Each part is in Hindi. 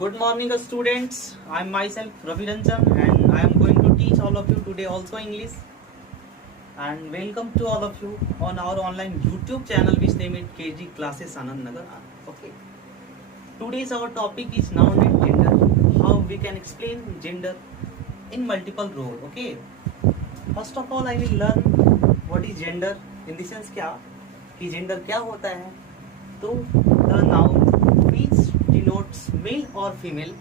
Good morning, students. I am myself Ravi Ranjan and I am going to teach all of you today also English. And welcome to all of you on our online YouTube channel which name is KG Classes Anand Nagar. Okay. Today's our topic is noun and gender. How we can explain gender in multiple role. Okay. First of all, I will learn what is gender. In the sense क्या कि gender क्या होता है. तो the noun which denotes male or female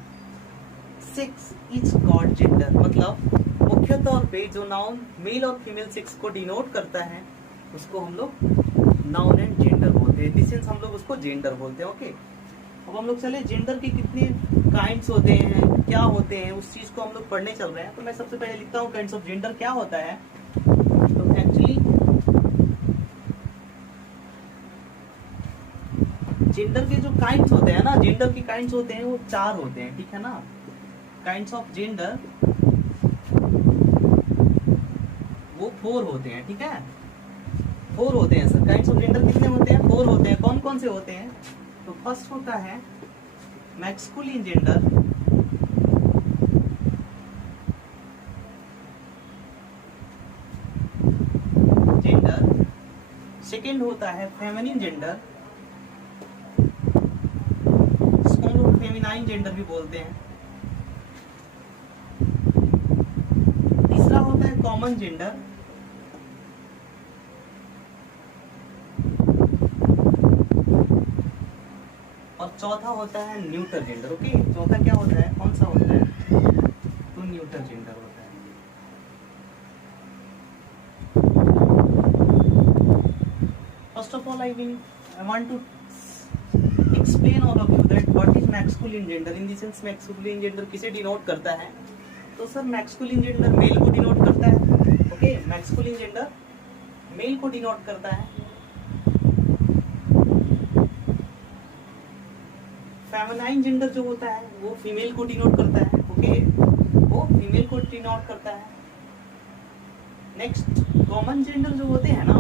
sex is called gender. मतलब मुख्य तौर पे जो नाउन मेल और फीमेल सेक्स को डिनोट करता है उसको हम लोग नाउन एंड जेंडर बोलते हैं. दिस हम लोग उसको जेंडर बोलते हैं. ओके. अब हम लोग चले जेंडर के कितने काइंड्स होते हैं, क्या होते हैं, उस चीज को हम लोग पढ़ने चल रहे हैं. तो मैं सबसे पहले लिखता हूँ काइंड्स ऑफ जेंडर क्या होता है. तो एक्चुअली जेंडर के जो काइंड्स होते हैं ना, जेंडर के काइंड्स होते हैं वो 4 होते हैं. ठीक है ना. काइंड्स ऑफ जेंडर वो 4 होते हैं. ठीक है. 4 होते हैं सर. काइंड्स ऑफ जेंडर कितने होते हैं? 4 होते हैं. कौन कौन से होते हैं? तो फर्स्ट होता है मैस्कुलिन जेंडर. सेकेंड होता है फेमिनिन जेंडर. इसको हम लोग फेमिनाइन जेंडर भी बोलते हैं. तीसरा होता है कॉमन जेंडर. और चौथा होता है न्यूट्रल जेंडर. ओके. चौथा क्या होता है? कौन सा होता है? तो न्यूट्रल जेंडर होता है. First of all, I want to explain all of you that what is masculine gender. In the sense masculine gender किसे डिनोट करता है? तो सर masculine gender मेल को डिनोट करता है. ओके. masculine gender मेल को डिनोट करता है. फेमिनाइन जेंडर जो होता है वो फीमेल को डिनोट करता है. ओके. वो फीमेल को डिनोट करता है. नेक्स्ट कॉमन जेंडर जो होते हैं ना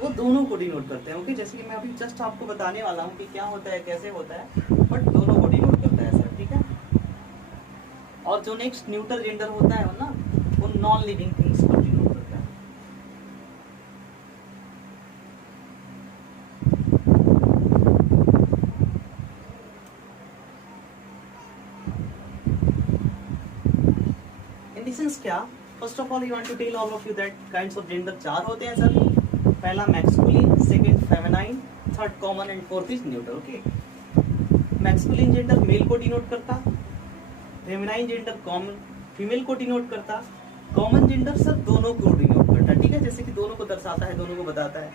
वो दोनों को डिनोट करते हैं. ओके. जैसे कि मैं अभी जस्ट आपको बताने वाला हूँ कि क्या होता है, कैसे होता है, बट दोनों को डिनोट करता है सर. ठीक है. और जो नेक्स्ट न्यूट्रल जेंडर होता है ना वो नॉन लिविंग थिंग्स को डिनोट करता है. इन द सेंस क्या, first of all you want to tell all of you that kinds of gender 4 होते हैं सर. पहला masculine, second feminine, third common and fourth is neutral. Okay. Masculine gender male को डिनोट करता, फेमिनाइन जेंडर कॉमन फीमेल को डिनोट करता, कॉमन जेंडर सर दोनों को डिनोट करता. ठीक है. जैसे कि दोनों को दर्शाता है, दोनों को बताता है.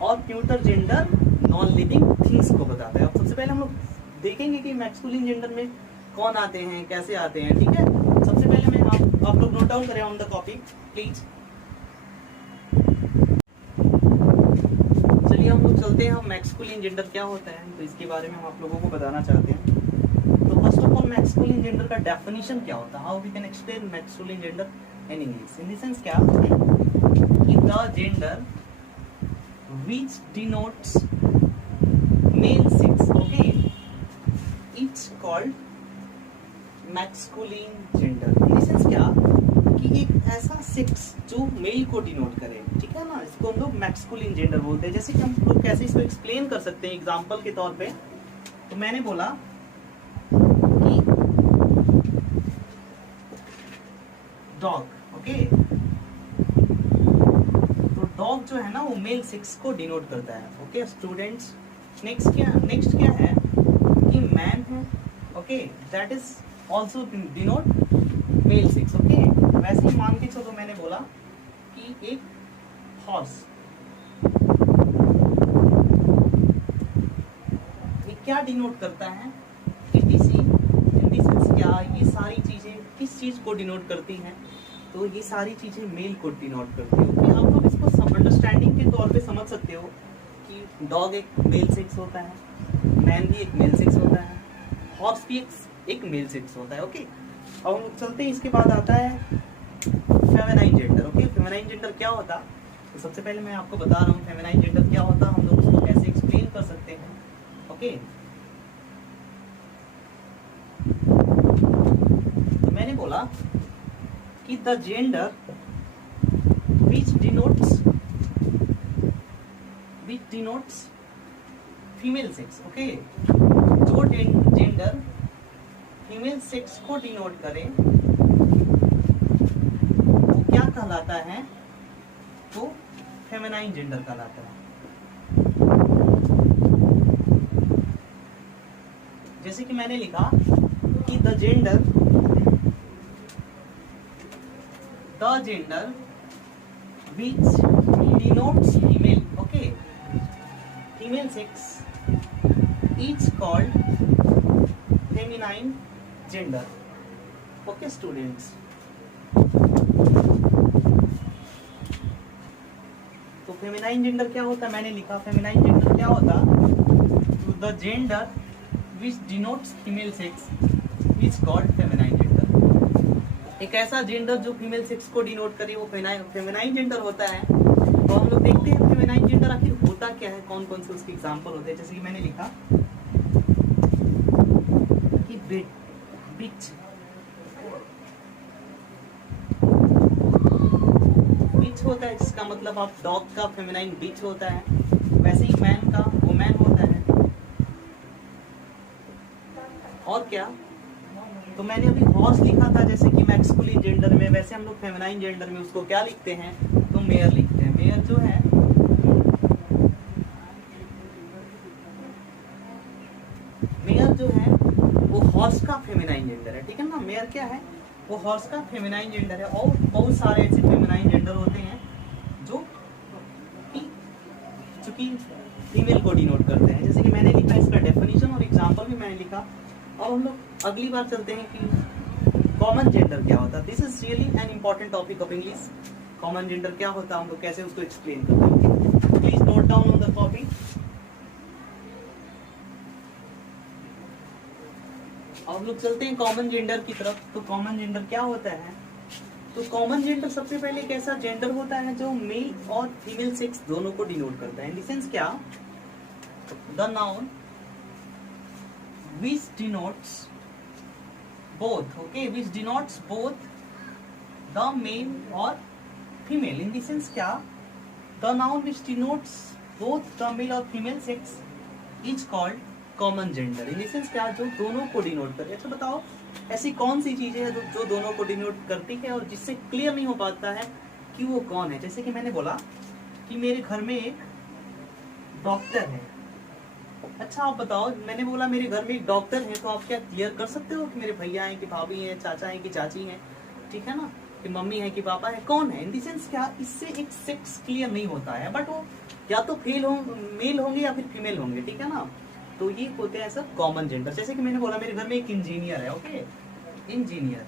और neutral gender non living things को बताता है. अब सबसे पहले हम लोग देखेंगे कि मैस्कुलिन जेंडर में कौन आते हैं, कैसे आते हैं. ठीक है. सबसे पहले मैं आप लोग नोट डाउन करें ऑन द कॉपी प्लीज. चलिए हम लोग चलते हैं. हम मैस्कुलिन जेंडर क्या होता है तो इसके बारे में हम आप लोगों को बताना चाहते हैं. तो first of all masculine gender का डेफिनेशन क्या होता है? How we can explain masculine gender in English. In the sense क्या कि the gender which denotes male sex. Okay. It's called masculine gender. In the sense क्या कि एक ऐसा सेक्स जो मेल को डिनोट करे. ठीक है ना. इसको हम लोग मैस्कुलिन जेंडर बोलते हैं. जैसे कि हम लोग कैसे इसको एक्सप्लेन कर सकते हैं एग्जांपल के तौर पे. तो मैंने बोला कि डॉग. ओके. तो डॉग जो है ना वो मेल सेक्स को डिनोट करता है. Okay students. नेक्स्ट क्या है कि मैन है. Okay. That is also denote mail sex. Okay. वैसे ही मान के चलो मैंने बोला कि एक हॉर्स, ये क्या डिनोट करता है? ईटीसी. क्या ये सारी चीजें किस चीज को डिनोट करती हैं? तो ये सारी चीजें मेल को डिनोट करती है. ओके. आप लोग इसको अंडरस्टैंडिंग के तौर पे समझ सकते हो कि डॉग एक मेल सेक्स होता है, मैन भी एक मेल सेक्स होता है, हॉर्स भी एक मेल सेक्स होता है. ओके. अब हम लोग चलते हैं. इसके बाद आता है feminine gender. Okay. Feminine gender क्या होता? तो सबसे पहले मैं आपको बता रहा हूँ फेमिनाइन जेंडर क्या होता, हम लोग उसको कैसे एक्सप्लेन कर सकते हैं. ओके. कि the gender which denotes female sex. Okay, जो जेंडर फीमेल सेक्स को डिनोट करे वो क्या कहलाता है? वो फेमिनाइन जेंडर कहलाता है। जैसे कि मैंने लिखा कि the gender which denotes female, okay, female sex is called feminine gender. Okay students, तो फेमिनाइन जेंडर क्या होता है? मैंने लिखा फेमिनाइन जेंडर क्या होता? The gender which denotes female sex is called feminine gender. एक ऐसा जेंडर जो फीमेल सेक्स को डिनोट करे वो फेमिनाइन जेंडर होता है। तो हम लोग देखते हैं फेमिनाइन जेंडर आखिर होता क्या है, कौन कौन से उसके एग्जांपल होते हैं। जैसे कि मैंने लिखा कि बिच होता है, जिसका मतलब आप डॉग का फेमिनाइन बिच होता है, वैसे ही मैन का वुमैन होता है। और क्या, तो मैंने अभी हॉर्स लिखा था, जैसे कि मैस्कुलिन जेंडर में, वैसे हम लोग फेमिनाइन जेंडर में उसको क्या लिखते हैं? तो मेयर लिखते हैं। मेयर जो है वो हॉर्स का फेमिनाइन जेंडर है, ठीक है ना। मेयर क्या है? वो हॉर्स का फेमिनाइन जेंडर है। और बहुत सारे ऐसे फेमिनाइन जेंडर होते हैं जो कि फीमेल को डिनोट करते हैं। जैसे कि मैंने लिखा इसका डेफिनेशन और एग्जांपल भी मैंने लिखा। और हम लोग अगली बार चलते हैं कि कॉमन जेंडर क्या होता है। This is really an important topic of English. Common gender क्या होता है, हम लोग कैसे उसको एक्सप्लेन करते हैं। Please note down on the copy. अब हम लोग चलते हैं कॉमन जेंडर की तरफ। तो कॉमन जेंडर क्या होता है? तो कॉमन जेंडर सबसे पहले एक ऐसा जेंडर होता है जो मेल और फीमेल सेक्स दोनों को डिनोट करता है। इन द सेंस क्या, the noun which denotes both, okay, which denotes both the male or female. In the sense क्या, the noun which denotes both the male or female sex is called common gender. In the sense क्या, जो दोनों को डिनोट करे। अच्छा बताओ, ऐसी कौन सी चीजें हैं जो दोनों को डिनोट करती है और जिससे क्लियर नहीं हो पाता है कि वो कौन है। जैसे कि मैंने बोला कि मेरे घर में एक डॉक्टर है। अच्छा आप बताओ, मैंने बोला मेरे घर में एक डॉक्टर है, तो आप क्या क्लियर कर सकते हो कि मेरे भैया हैं कि भाभी हैं, चाचा हैं कि चाची हैं, ठीक है ना, कि मम्मी है कि पापा है, कौन है? इन द सेंस क्या, इससे एक सेक्स क्लियर नहीं होता है, बट वो या तो मेल होंगे या फिर फीमेल होंगे, ठीक है ना। तो ये होते हैं सर कॉमन जेंडर। जैसे कि मैंने बोला मेरे घर में एक इंजीनियर है, ओके, इंजीनियर।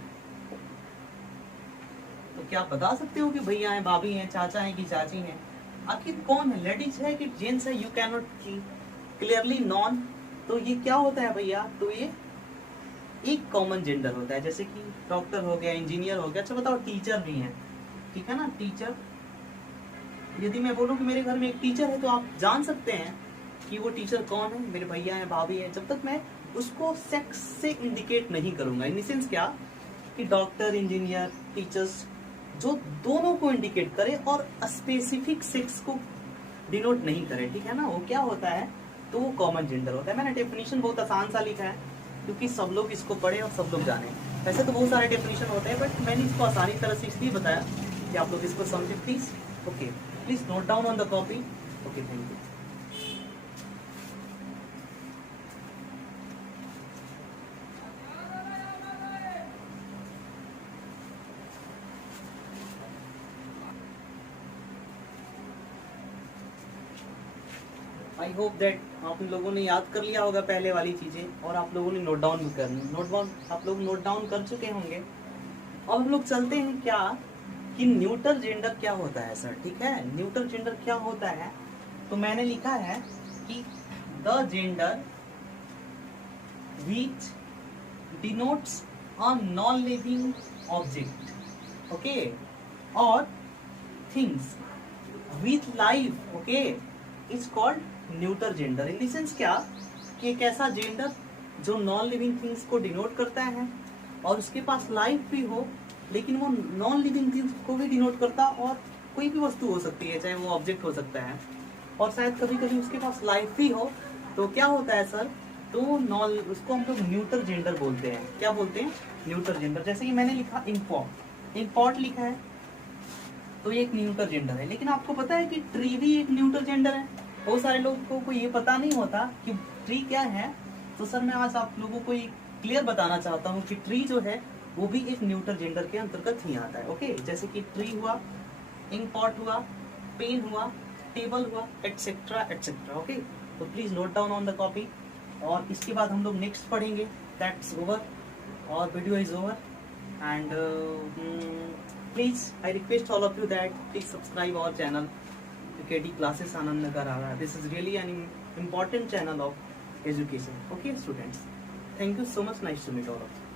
तो क्या आप बता सकते हो कि भैया हैं, भाभी हैं, चाचा हैं कि चाची हैं? आखिर कौन है, लेडीज है कि जेंट्स है? You can not clearly non. तो ये क्या होता है भैया? तो ये एक कॉमन जेंडर होता है। जैसे कि डॉक्टर हो गया, इंजीनियर हो गया। अच्छा बताओ, टीचर भी हैं, ठीक है ना, टीचर। यदि मैं बोलूं कि मेरे घर में एक टीचर है, तो आप जान सकते हैं कि वो टीचर कौन है, मेरे भैया हैं, भाभी हैं, जब तक मैं उसको सेक्स से इंडिकेट नहीं करूंगा। इन द सेंस क्या, कि डॉक्टर, इंजीनियर, टीचर्स जो दोनों को इंडिकेट करे और स्पेसिफिक सेक्स को डिनोट नहीं करे, ठीक है ना, वो क्या होता है? तो वो कॉमन जेंडर होता है। मैंने डेफिनेशन बहुत आसान सा लिखा है क्योंकि सब लोग इसको पढ़े और सब लोग जाने। वैसे तो बहुत सारे डेफिनेशन होते हैं, बट मैंने इसको आसानी तरह से इसलिए बताया कि आप लोग इसको समझे। Please okay, please note down on the copy. Okay, thank you. I hope that आप लोगों ने याद कर लिया होगा पहले वाली चीजें, और आप लोगों ने नोट डाउन भी करनी। आप लोग नोट डाउन कर चुके होंगे। अब हम लोग चलते हैं क्या, कि न्यूट्रल जेंडर क्या होता है सर, ठीक है। न्यूट्रल जेंडर क्या होता है? तो मैंने लिखा है कि the gender which denotes a non living object, okay, और things with life, okay, is called neutral gender. In the sense क्या, कि एक ऐसा जेंडर जो नॉन लिविंग थिंग्स को डिनोट करता है और उसके पास लाइफ भी हो, लेकिन वो नॉन लिविंग थिंग्स को भी डिनोट करता, और कोई भी वस्तु हो सकती है, चाहे वो ऑब्जेक्ट हो सकता है, और शायद कभी कभी उसके पास लाइफ भी हो, तो क्या होता है सर, तो नॉन, उसको हम लोग न्यूट्रल जेंडर बोलते हैं। क्या बोलते हैं? Neutral gender. जैसे कि मैंने लिखा इम्पॉर्ट, इम्पॉर्ट लिखा है, तो ये एक न्यूट्रल जेंडर है। लेकिन आपको पता है कि ट्री भी एक न्यूट्रल जेंडर है? बहुत सारे लोगों को ये पता नहीं होता कि ट्री क्या है। तो सर मैं आज आप लोगों को ये क्लियर बताना चाहता हूँ कि ट्री जो है वो भी एक न्यूट्रल जेंडर के अंतर्गत ही आता है। ओके, जैसे कि ट्री हुआ, इंकपॉट हुआ, पेन हुआ, टेबल हुआ, एटसेट्रा एटसेट्रा। ओके, तो please note down on the copy, और इसके बाद हम लोग नेक्स्ट पढ़ेंगे। दैट्स ओवर, और video is over, and please I request all of you that please subscribe our channel KD Classes Anand Nagar. This is really an important channel of education. Okay students, thank you so much, nice to meet all of you.